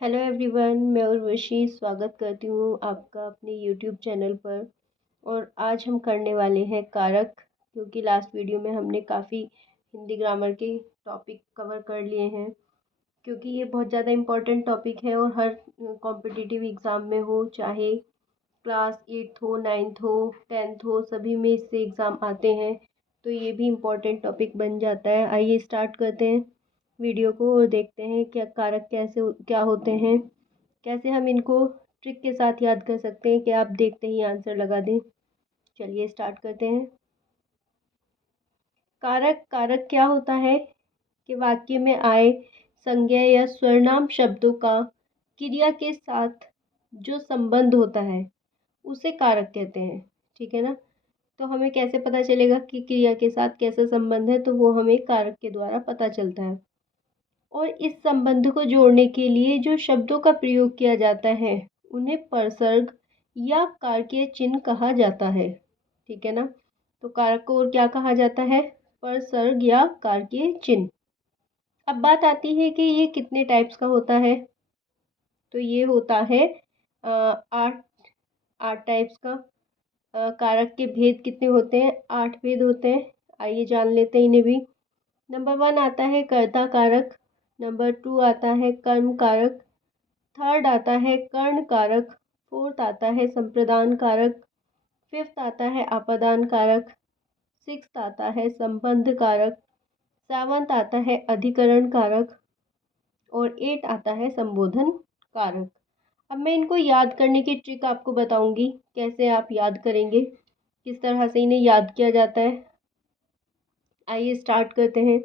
Hello everyone, मैं उर्वशी स्वागत करती हूँ आपका अपने यूट्यूब चैनल पर। और आज हम करने वाले हैं कारक, क्योंकि लास्ट वीडियो में हमने काफ़ी हिंदी ग्रामर के टॉपिक कवर कर लिए हैं। क्योंकि ये बहुत ज़्यादा इम्पोर्टेंट टॉपिक है और हर कॉम्पिटिटिव एग्ज़ाम में हो, चाहे क्लास 8th हो, 9th हो, 10th हो, सभी में इससे एग्ज़ाम आते हैं। तो ये भी इम्पोर्टेंट टॉपिक बन जाता है। आइए स्टार्ट करते हैं वीडियो को और देखते हैं क्या कारक क्या होते हैं, कैसे हम इनको ट्रिक के साथ याद कर सकते हैं कि आप देखते ही आंसर लगा दें। चलिए स्टार्ट करते हैं। कारक कारक क्या होता है कि वाक्य में आए संज्ञा या सर्वनाम शब्दों का क्रिया के साथ जो संबंध होता है उसे कारक कहते हैं। ठीक है ना। तो हमें कैसे पता चलेगा कि क्रिया के साथ कैसा संबंध है, तो वो हमें कारक के द्वारा पता चलता है। और इस संबंध को जोड़ने के लिए जो शब्दों का प्रयोग किया जाता है उन्हें परसर्ग या कारकीय चिन्ह कहा जाता है। ठीक है ना। तो कारक को और क्या कहा जाता है? परसर्ग या कारकीय चिन्ह। अब बात आती है कि ये कितने टाइप्स का होता है। तो ये होता है 8 8 टाइप्स का। कारक के भेद कितने होते हैं? 8 भेद होते हैं। आइए जान लेते हैं इन्हें भी। नंबर 1 आता है कर्ता कारक। नंबर 2 आता है कर्म कारक। थर्ड आता है कर्ण कारक। फोर्थ आता है संप्रदान कारक। फिफ्थ आता है आपादान कारक। सिक्स्थ आता है संबंध कारक। सेवंथ आता है अधिकरण कारक। और एट आता है संबोधन कारक। अब मैं इनको याद करने की ट्रिक आपको बताऊंगी, कैसे आप याद करेंगे, किस तरह से इन्हें याद किया जाता है। आइए स्टार्ट करते हैं।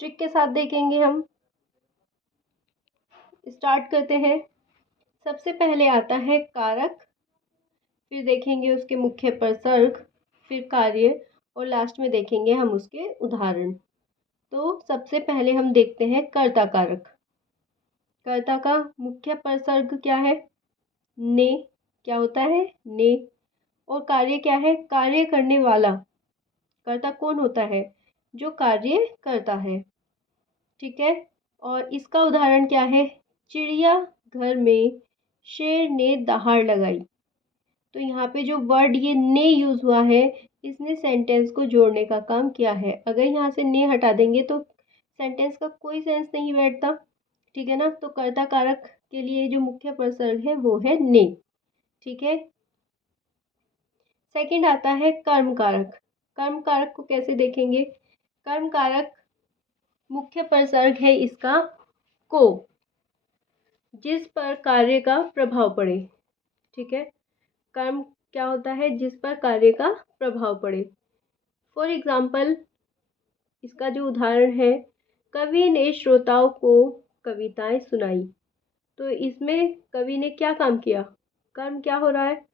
ट्रिक के साथ देखेंगे हम। स्टार्ट करते हैं। सबसे पहले आता है कारक, फिर देखेंगे उसके मुख्य प्रसर्ग, फिर कार्य, और लास्ट में देखेंगे हम उसके उदाहरण। तो सबसे पहले हम देखते हैं कर्ता कारक। कर्ता का मुख्य प्रसर्ग क्या है? ने। क्या होता है? ने। और कार्य क्या है? कार्य करने वाला। कर्ता कौन होता है? जो कार्य करता है। ठीक है। और इसका उदाहरण क्या है? चिड़िया घर में शेर ने दहाड़ लगाई। तो यहाँ पे जो वर्ड ये ने यूज हुआ है, इसने सेंटेंस को जोड़ने का काम किया है। अगर यहाँ से ने हटा देंगे तो सेंटेंस का कोई सेंस नहीं बैठता। ठीक है ना। तो कर्ता कारक के लिए जो मुख्य प्रसर्ग है वो है ने। ठीक है। सेकंड आता है कर्म कारक। कर्म कारक को कैसे देखेंगे? कर्म कारक मुख्य प्रसर्ग है इसका को, जिस पर कार्य का प्रभाव पड़े। ठीक है। कर्म क्या होता है? जिस पर कार्य का प्रभाव पड़े। फॉर एग्जाम्पल, इसका जो उदाहरण है, कवि ने श्रोताओं को कविताएं सुनाई। तो इसमें कवि ने क्या काम किया? कर्म क्या हो रहा है?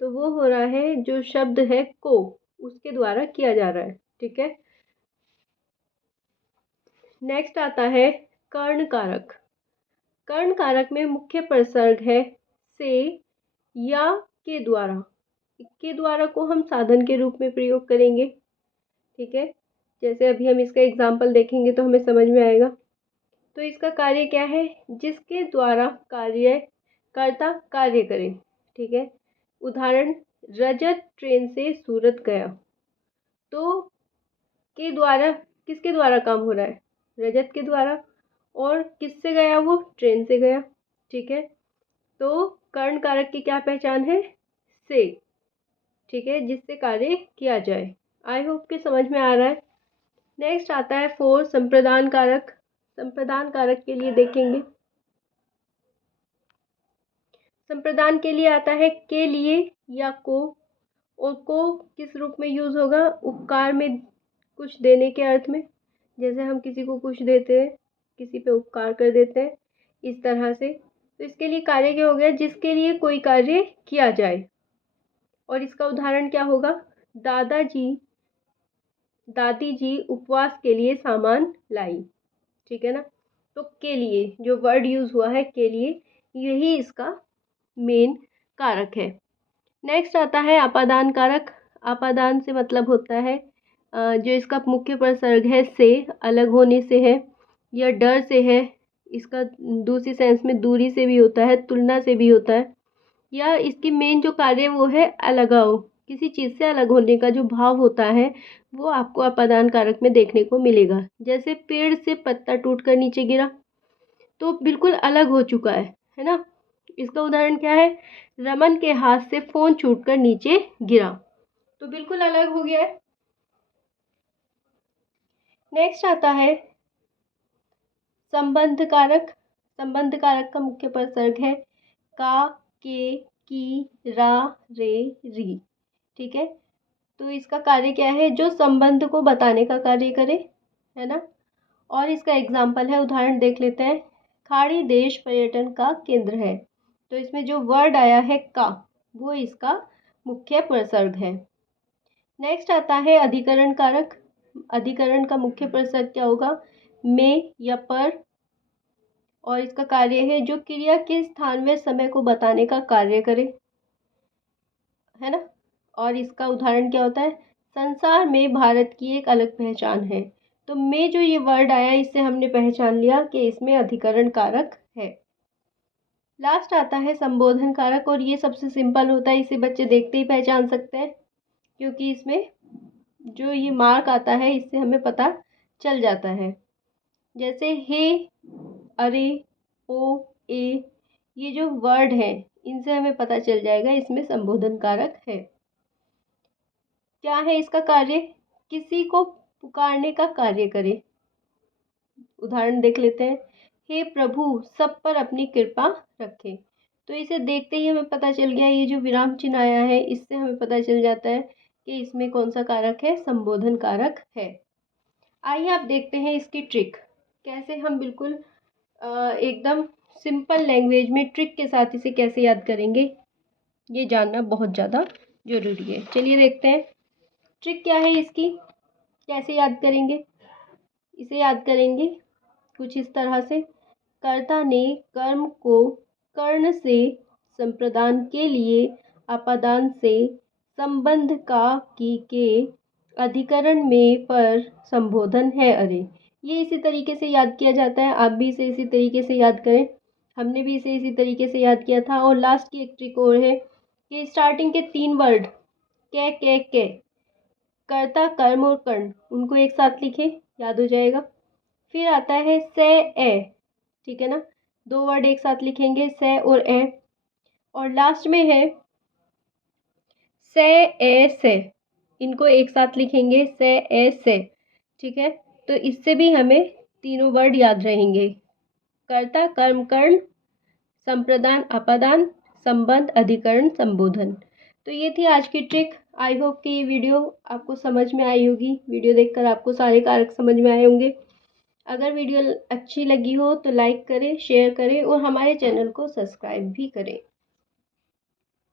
तो वो हो रहा है जो शब्द है को, उसके द्वारा किया जा रहा है। ठीक है। नेक्स्ट आता है कर्ण कारक। कर्ण कारक में मुख्य प्रसर्ग है से या के द्वारा। के द्वारा को हम साधन के रूप में प्रयोग करेंगे। ठीक है। जैसे अभी हम इसका एग्जाम्पल देखेंगे तो हमें समझ में आएगा। तो इसका कार्य क्या है? जिसके द्वारा कार्य कर्ता कार्य करे। ठीक है। उदाहरण, रजत ट्रेन से सूरत गया। तो के द्वारा, किसके द्वारा काम हो रहा है? रजत के द्वारा। और किससे गया? वो ट्रेन से गया। ठीक है। तो कर्ण कारक की क्या पहचान है? से। ठीक है, जिससे कार्य किया जाए। आई होप कि समझ में आ रहा है। नेक्स्ट आता है फोर संप्रदान कारक। संप्रदान कारक के लिए देखेंगे। संप्रदान के लिए आता है के लिए या को। और को किस रूप में यूज होगा? उपकार में, कुछ देने के अर्थ में। जैसे हम किसी को कुछ देते हैं, किसी पे उपकार कर देते हैं, इस तरह से। तो इसके लिए कार्य क्या हो गया? जिसके लिए कोई कार्य किया जाए। और इसका उदाहरण क्या होगा? दादाजी दादी जी उपवास के लिए सामान लाई। ठीक है ना। तो के लिए जो वर्ड यूज हुआ है, के लिए, यही इसका मेन कारक है। नेक्स्ट आता है अपादान कारक। अपादान से मतलब होता है जो इसका मुख्य उपसर्ग है से, अलग होने से है या डर से है। इसका दूसरी सेंस में दूरी से भी होता है, तुलना से भी होता है, या इसकी मेन जो कार्य वो है अलगाव, किसी चीज़ से अलग होने का जो भाव होता है वो आपको अपादान कारक में देखने को मिलेगा। जैसे पेड़ से पत्ता टूटकर नीचे गिरा तो बिल्कुल अलग हो चुका है ना। इसका उदाहरण क्या है, रमन के हाथ से फोन छूटकर नीचे गिरा तो बिल्कुल अलग हो गया है। नेक्स्ट आता है संबंध कारक। संबंध कारक का मुख्य उपसर्ग है का, के, की, रा, रे, री। ठीक है, तो इसका कार्य क्या है, जो संबंध को बताने का कार्य करे, है ना। और इसका एग्जाम्पल है, उदाहरण देख लेते हैं। खाड़ी देश पर्यटन का केंद्र है, तो इसमें जो वर्ड आया है का, वो इसका मुख्य प्रसर्ग है। नेक्स्ट आता है अधिकरण कारक। अधिकरण का मुख्य प्रसर्ग क्या होगा, में या पर, और इसका कार्य है जो क्रिया के स्थान में समय को बताने का कार्य करे, है ना। और इसका उदाहरण क्या होता है, संसार में भारत की एक अलग पहचान है। तो में जो ये वर्ड आया इससे हमने पहचान लिया कि इसमें अधिकरण कारक है। लास्ट आता है संबोधन कारक, और ये सबसे सिंपल होता है, इसे बच्चे देखते ही पहचान सकते हैं, क्योंकि इसमें जो ये मार्क आता है इससे हमें पता चल जाता है। जैसे हे, अरे, ओ, ए, ये जो वर्ड है इनसे हमें पता चल जाएगा इसमें संबोधन कारक है। क्या है इसका कार्य, किसी को पुकारने का कार्य करे। उदाहरण देख लेते हैं, हे प्रभु सब पर अपनी कृपा रखे। तो इसे देखते ही हमें पता चल गया, ये जो विराम चिन्ह आया है इससे हमें पता चल जाता है कि इसमें कौन सा कारक है, संबोधन कारक है। आइए आप देखते हैं इसकी ट्रिक, कैसे हम बिल्कुल एकदम सिंपल लैंग्वेज में ट्रिक के साथ इसे कैसे याद करेंगे, ये जानना बहुत ज़्यादा ज़रूरी है। चलिए देखते हैं ट्रिक क्या है इसकी, कैसे याद करेंगे। इसे याद करेंगे कुछ इस तरह से, कर्ता ने कर्म को कर्ण से संप्रदान के लिए अपादान से संबंध का की के अधिकरण में पर संबोधन है अरे। ये इसी तरीके से याद किया जाता है, आप भी इसे इसी तरीके से याद करें, हमने भी इसे इसी तरीके से याद किया था। और लास्ट की एक ट्रिक और है कि स्टार्टिंग के 3 वर्ड के कर्ता कर्म और कर्ण उनको एक साथ लिखें, याद हो जाएगा। फिर आता है से ए, ठीक है ना, 2 वर्ड एक साथ लिखेंगे से और ए। और लास्ट में है से ए से, इनको एक साथ लिखेंगे से ए से, ठीक है। तो इससे भी हमें तीनों वर्ड याद रहेंगे, कर्ता कर्म कर्ण, संप्रदान अपादान, संबंध अधिकरण संबोधन। तो ये थी आज की ट्रिक। आई होप कि ये वीडियो आपको समझ में आई होगी, वीडियो देखकर आपको सारे कारक समझ में आए होंगे। अगर वीडियो अच्छी लगी हो तो लाइक करें, शेयर करें और हमारे चैनल को सब्सक्राइब भी करें।